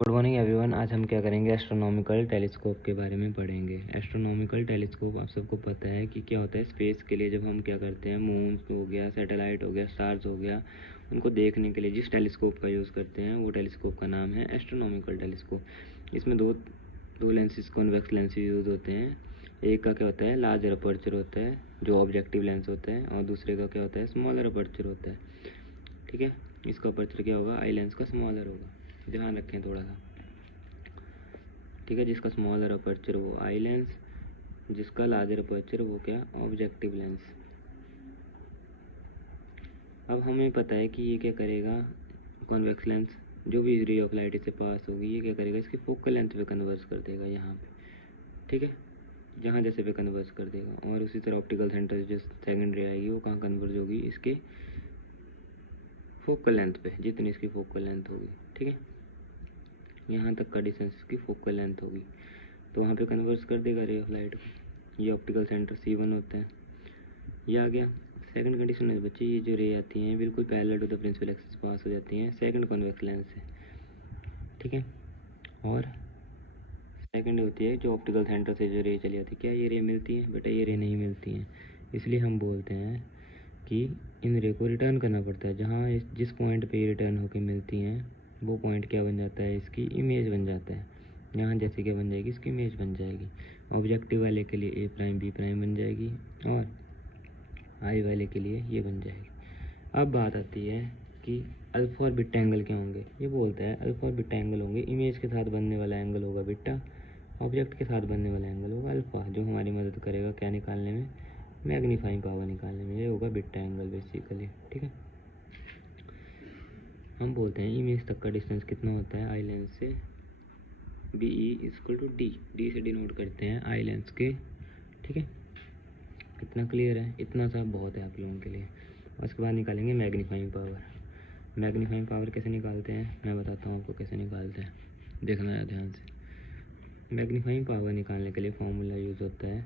Good morning everyone. आज हम क्या करेंगे, एस्ट्रोनॉमिकल टेलीस्कोप के बारे में पढ़ेंगे। एस्ट्रोनॉमिकल टेलीस्कोप आप सबको पता है कि क्या होता है। स्पेस के लिए जब हम क्या करते हैं, मून हो गया, सैटेलाइट हो गया, स्टार्स हो गया, उनको देखने के लिए जिस टेलीस्कोप का यूज़ करते हैं वो टेलीस्कोप का नाम है एस्ट्रोनॉमिकल टेलीस्कोप। इसमें दो लेंसेज, कॉन्वेक्स लेंसेज यूज़ होते हैं। एक का क्या होता है, लार्जर अपर्चर होता है जो ऑब्जेक्टिव लेंस होता है, और दूसरे का क्या होता है, स्मॉलर अपर्चर होता है। ठीक है, इसका अपर्चर क्या होगा, आई लेंस का स्मॉलर होगा। ध्यान रखें थोड़ा सा। ठीक है, जिसका स्मॉलर अपर्चर वो आई लेंस, जिसका लार्जर अपर्चर वो क्या, ऑब्जेक्टिव लेंस। अब हमें पता है कि ये क्या करेगा, कॉन्वेक्स लेंस जो भी रे ऑफ लाइट इससे पास होगी ये क्या करेगा, इसकी फोकल लेंथ पे कन्वर्स कर देगा यहाँ पे। ठीक है, जहाँ जैसे पे कन्वर्स कर देगा। और उसी तरह ऑप्टिकल सेंटर जो सेकेंड रे आएगी वो कहाँ कन्वर्ज होगी, इसके फोकल लेंथ पे, जितनी इसकी फोकल लेंथ होगी। ठीक है, यहाँ तक का डिस्टेंस इसकी फोकल लेंथ होगी तो वहाँ पे कन्वर्स कर देगा रे ऑफ लाइट को। ये ऑप्टिकल सेंटर C1 होता है। ये आ गया। सेकंड कंडीशन है बच्चे, ये जो रे आती हैं बिल्कुल parallel to the principal axis pass हो जाती हैं सेकंड कॉन्वेक्स लेंस से। ठीक है, और सेकंड होती है जो ऑप्टिकल सेंटर से जो रे चली आती है, क्या ये रे मिलती है बेटा, ये रे नहीं मिलती हैं। इसलिए हम बोलते हैं कि इन रे को रिटर्न करना पड़ता है। जहाँ जिस पॉइंट पे ये रिटर्न होकर मिलती हैं वो पॉइंट क्या बन जाता है, इसकी इमेज बन जाता है। यहाँ जैसे क्या बन जाएगी, इसकी इमेज बन जाएगी। ऑब्जेक्टिव वाले के लिए A प्राइम B प्राइम बन जाएगी, और आई वाले के लिए ये बन जाएगी। अब बात आती है कि अल्फा और बीटा एंगल क्या होंगे। ये बोलता है अल्फा और बीटा एंगल होंगे, इमेज के साथ बनने वाला एंगल होगा बीटा, ऑब्जेक्ट के साथ बनने वाला एंगल होगा अल्फा, जो हमारी मदद करेगा क्या निकालने में, मैग्नीफाइंग पावर निकालने में। ये होगा बीटा एंगल बेसिकली। ठीक है, हम बोलते हैं इमेज तक का डिस्टेंस कितना होता है आई लेंस से, B E equal to D. D से डिनोट करते हैं आई लेंस के। ठीक है, इतना क्लियर है, इतना सा बहुत है आप लोगों के लिए। उसके बाद निकालेंगे मैग्नीफाइंग पावर। मैग्नीफाइंग पावर कैसे निकालते हैं मैं बताता हूँ आपको कैसे निकालते हैं, देखना है ध्यान से। मैग्नीफाइंग पावर निकालने के लिए फॉर्मूला यूज़ होता है,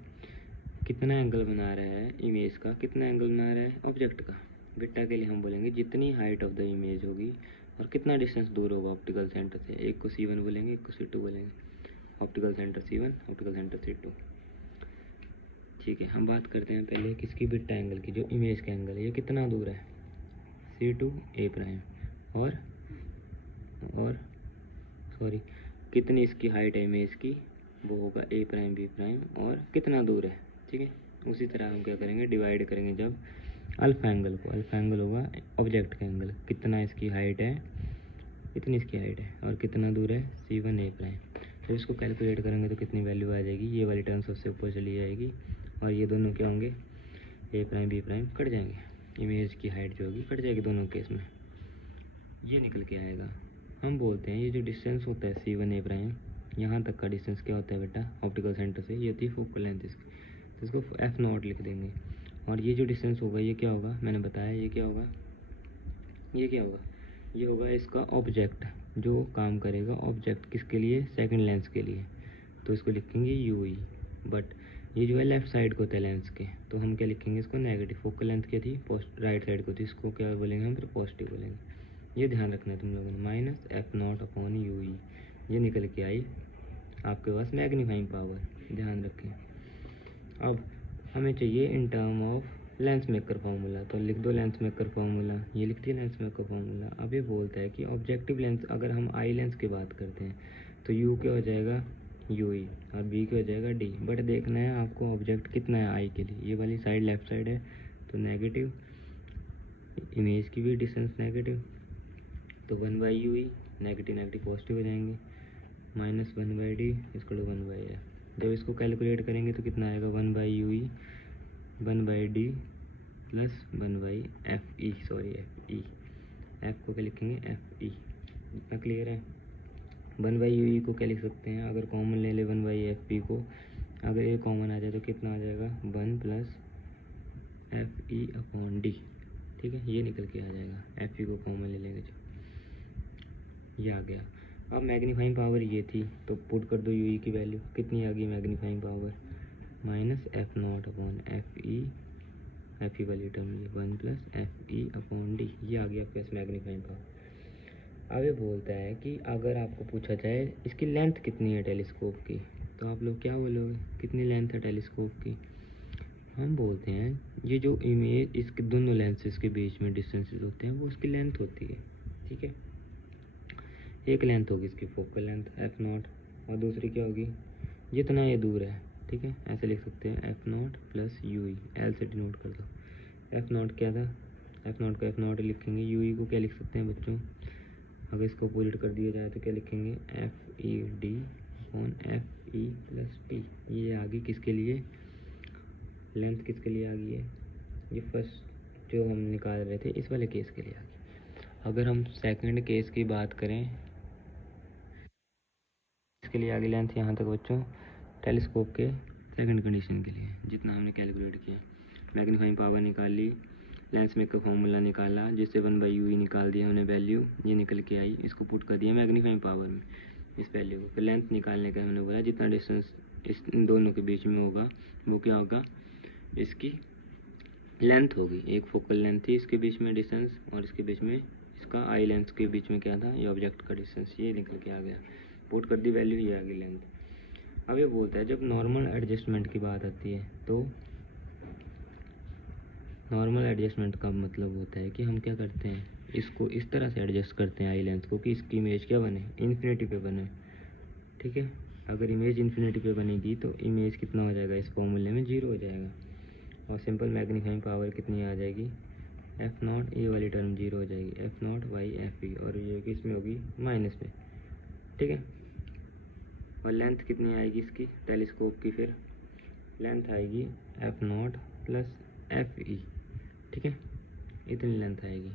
कितना एंगल बना रहा है इमेज का, कितना एंगल बना रहा है ऑब्जेक्ट का। बीटा के लिए हम बोलेंगे जितनी हाइट ऑफ द इमेज होगी और कितना डिस्टेंस दूर होगा ऑप्टिकल सेंटर से। एक को C1 बोलेंगे, एक को C2 बोलेंगे। Optical centre C1, optical centre C2। ठीक है, हम बात करते हैं पहले किसकी, बीटा एंगल की, जो इमेज का एंगल है। ये कितना दूर है, C2 A प्राइम, और सॉरी, कितनी इसकी हाइट है इमेज की, वो होगा A प्राइम B प्राइम, और कितना दूर है। ठीक है, उसी तरह हम क्या करेंगे, डिवाइड करेंगे जब अल्फा एंगल को। अल्फा एंगल होगा ऑब्जेक्ट का एंगल, कितना इसकी हाइट है, इतनी इसकी हाइट है, और कितना दूर है C1 A प्राइम। जब इसको कैलकुलेट करेंगे तो कितनी वैल्यू आ जाएगी, ये वाली टर्म सबसे ऊपर चली जाएगी, और ये दोनों क्या होंगे, A prime B prime cut जाएंगे। इमेज की हाइट जो होगी कट जाएगी दोनों केस में, ये निकल के आएगा। हम बोलते हैं ये जो डिस्टेंस होता है C1 A प्राइम, यहाँ तक का डिस्टेंस क्या होता है बेटा, ऑप्टिकल सेंटर से, ये होती है फोकल लेंथ इसकी, तो इसको F0 लिख देंगे। और ये जो डिस्टेंस होगा ये क्या होगा, मैंने बताया ये क्या होगा, ये क्या होगा, ये होगा इसका ऑब्जेक्ट जो काम करेगा। ऑब्जेक्ट किसके लिए, सेकंड लेंस के लिए, तो इसको लिखेंगे UE। बट ये जो है लेफ्ट साइड को होता है लेंस के, तो हम क्या लिखेंगे इसको, नेगेटिव। फोकल लेंथ क्या थी, राइट साइड को थी, इसको क्या बोलेंगे हम, फिर पॉजिटिव बोलेंगे। ये ध्यान रखना है तुम लोगों ने, -F0/UE। ये निकल के आई आपके पास मैग्नीफाइंग पावर, ध्यान रखें। अब हमें चाहिए in term of lens maker formula, तो लिख दो लेंस मेकर फार्मूला, ये लिख दिया लेंस मेकर फार्मूला। अब ये बोलता है कि ऑब्जेक्टिव लेंस, अगर हम आई लेंस की बात करते हैं तो यू क्या हो जाएगा, UE, और बी क्या हो जाएगा D। बट देखना है आपको ऑब्जेक्ट कितना है आई के लिए, ये वाली साइड लेफ्ट साइड है तो नेगेटिव, इमेज की भी डिस्टेंस नेगेटिव, तो 1/UE, नेगेटिव नेगेटिव पॉजिटिव हो जाएंगे, -1/D इसको 1/F। जब इसको कैलकुलेट करेंगे तो कितना आएगा, 1/UE 1/D plus 1/FE, sorry FE, F को क्या लिखेंगे FE। इतना क्लियर है। 1/UE को क्या लिख सकते हैं, अगर कॉमन ले ले 1/FE को, अगर ये कॉमन आ जाए तो कितना आ जाएगा, 1 + FE/D। ठीक है, ये निकल के आ जाएगा, FE को कॉमन ले लेंगे जब, ये आ गया। अब मैग्नीफाइंग पावर ये थी तो पुट कर दो UE की वैल्यू, कितनी आ गई मैग्नीफाइंग पावर, -F0/FE, FE वाली टर्म ये 1 + FE/D, ये आ गया आपके पास मैग्नीफाइंग पावर। अब ये बोलता है कि अगर आपको पूछा जाए इसकी लेंथ कितनी है टेलीस्कोप की, तो आप लोग क्या बोलोगे, कितनी लेंथ है टेलीस्कोप की। हम बोलते हैं ये जो इमेज इसके दोनों लेंसेज के बीच में डिस्टेंसेस होते हैं वो उसकी लेंथ होती है, ठीक है। एक लेंथ होगी इसकी फोकल लेंथ f0 और दूसरी क्या होगी, जितना ये दूर है, ठीक है। ऐसे लिख सकते हैं f0 प्लस ui, l से डिनोट कर दो। f0 क्या था, f0 को f0 लिखेंगे, ui को क्या लिख सकते हैं बच्चों, अगर इसको अपोजिट कर दिया जाए तो क्या लिखेंगे, F E D upon F E plus T. ये आ गई किसके लिए, लेंथ किसके लिए आ गई है, ये फर्स्ट जो हम निकाल रहे थे इस वाले केस के लिए आ गई। अगर हम सेकंड केस की बात करें, इसके लिए आगे लेंथ यहाँ तक बच्चों टेलीस्कोप के सेकंड कंडीशन के लिए जितना हमने कैलकुलेट किया, मैग्नीफाइंग पावर निकाल ली, लेंस में का फॉर्मूला निकाला जिससे 1/u निकाल दिया हमने वैल्यू, ये निकल के आई, इसको पुट कर दिया मैग्नीफाइंग पावर में इस वैल्यू को। फिर लेंथ निकालने का हमने बोला जितना डिस्टेंस इन दोनों के बीच में होगा वो क्या होगा, इसकी लेंथ होगी। एक फोकल लेंथ थी इसके बीच में डिस्टेंस और इसके बीच में इसका आई लेंथ के बीच में क्या था, ये ऑब्जेक्ट का डिस्टेंस, ये निकल के आ गया, पुट कर दी वैल्यू, ये आ गई लेंथ। अब ये बोलता है जब नॉर्मल एडजस्टमेंट की बात आती है तो नॉर्मल एडजस्टमेंट का मतलब होता है कि हम क्या करते हैं, इसको इस तरह से एडजस्ट करते हैं आई लेंथ को कि इसकी इमेज क्या बने, इन्फिनिटी पे बने, ठीक है। अगर इमेज इन्फिनिटी पे बनेगी तो इमेज कितना हो जाएगा, इस फॉर्मूले में 0 हो जाएगा और सिंपल मैग्नीफाइंग पावर कितनी आ जाएगी, f0, ये वाली टर्म 0 हो जाएगी, f0 बाई एफ ई, और ये किस में होगी, माइनस में, ठीक है। और लेंथ कितनी आएगी इसकी टेलीस्कोप की, फिर लेंथ आएगी f0 प्लस एफ ई, ठीक है, इतनी लेंथ आएगी।